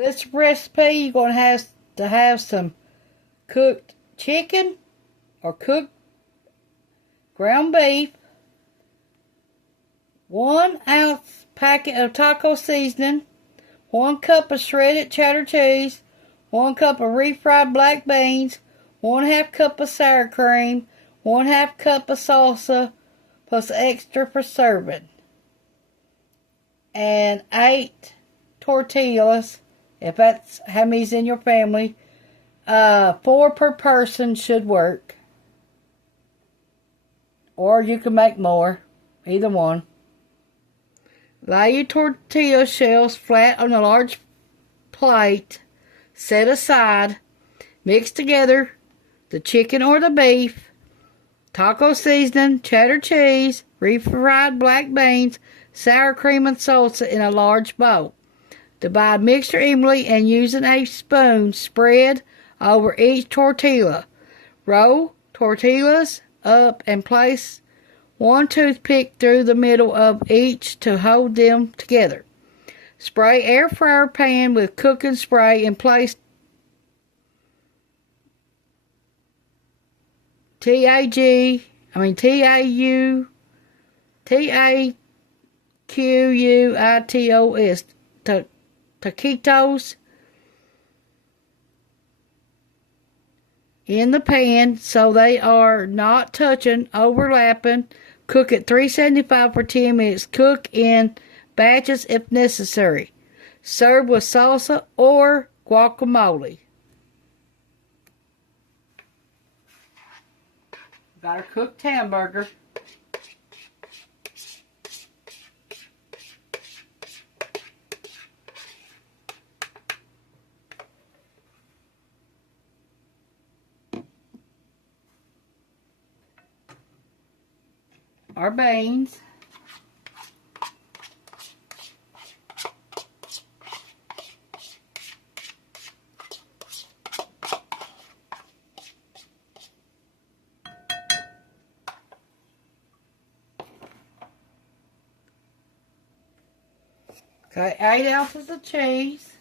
This recipe, you're going to have some cooked chicken or cooked ground beef, 1 ounce packet of taco seasoning, 1 cup of shredded cheddar cheese, 1 cup of refried black beans, 1/2 cup of sour cream, 1/2 cup of salsa, plus extra for serving, and 8 tortillas, if that's how many's in your family. 4 per person should work. Or you can make more. Either one. Lay your tortilla shells flat on a large plate. Set aside. Mix together the chicken or the beef, taco seasoning, cheddar cheese, refried black beans, sour cream, and salsa in a large bowl. Divide mixture evenly and using a spoon, spread over each tortilla. Roll tortillas up and place 1 toothpick through the middle of each to hold them together. Spray air fryer pan with cooking spray and place Taquitos, Taquitos in the pan so they are not touching, overlapping. Cook at 375 for 10 minutes. Cook in batches if necessary. Serve with salsa or guacamole. Got our cooked hamburger. Our beans. Okay, 8 ounces of cheese.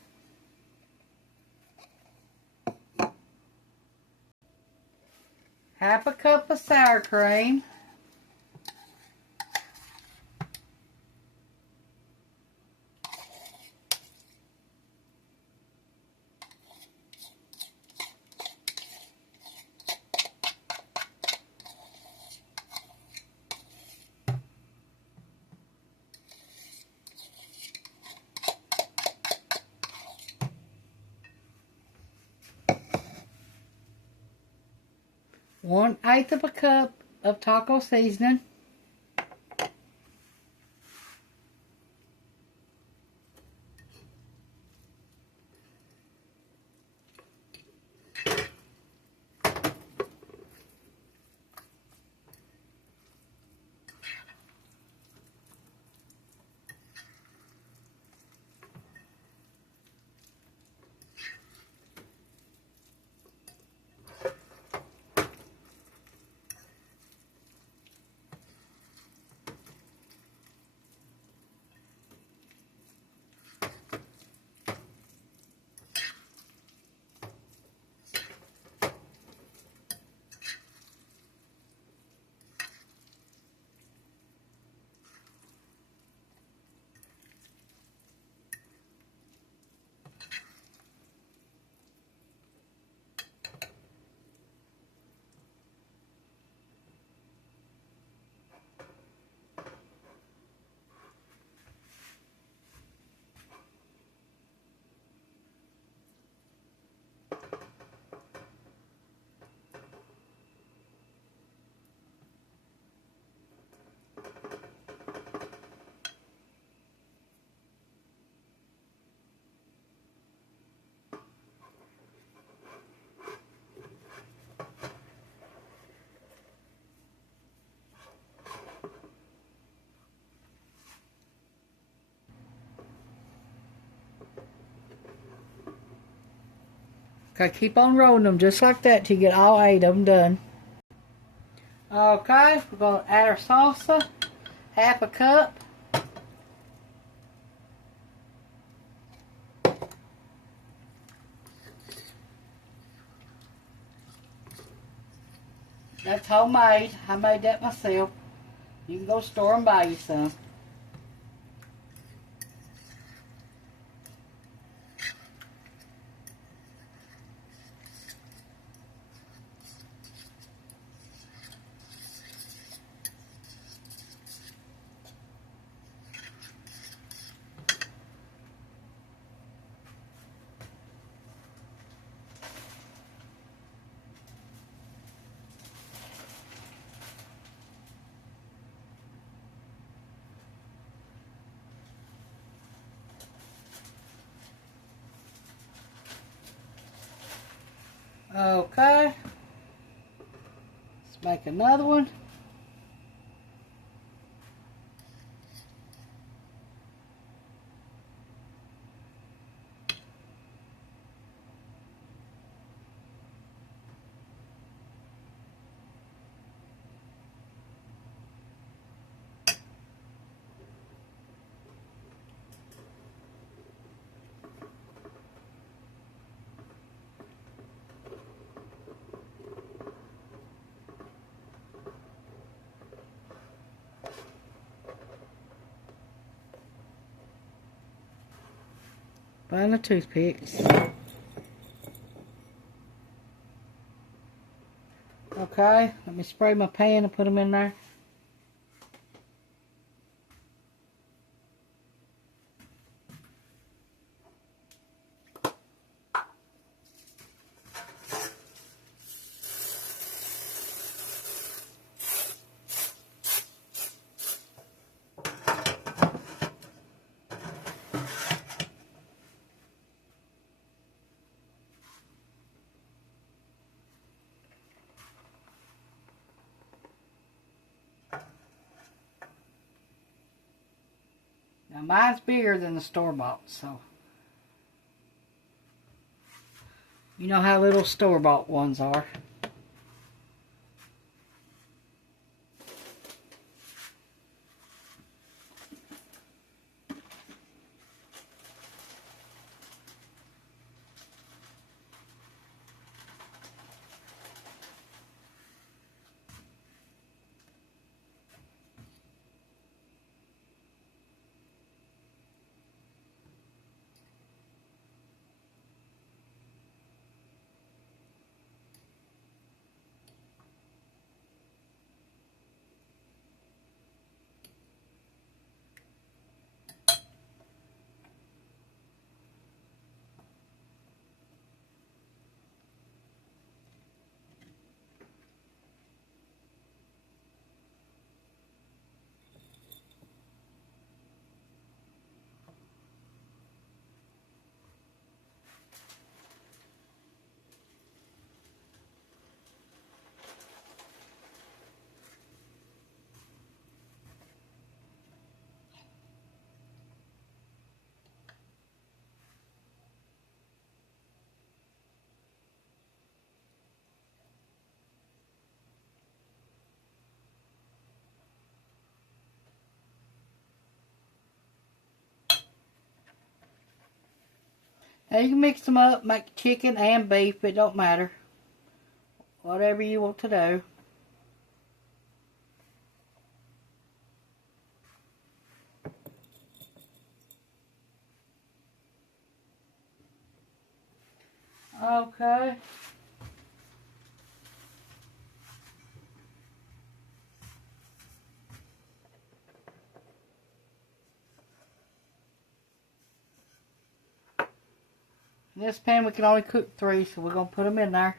Half a cup of sour cream. One-eighth of a cup of taco seasoning. Okay, keep on rolling them just like that till you get all 8 of them done. Okay, we're going to add our salsa, half a cup. That's homemade. I made that myself. You can go store and buy you some. Okay. Let's make another one. Find the toothpicks. Okay, let me spray my pan and put them in there. Now mine's bigger than the store-bought, so you know how little store-bought ones are. Now you can mix them up, make chicken and beef, it don't matter. Whatever you want to do. Okay. In this pan we can only cook 3, so we're going to put them in there.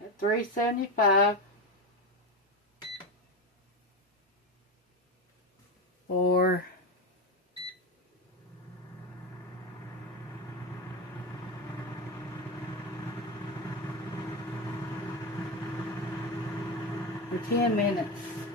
At 375. Or for 10 minutes.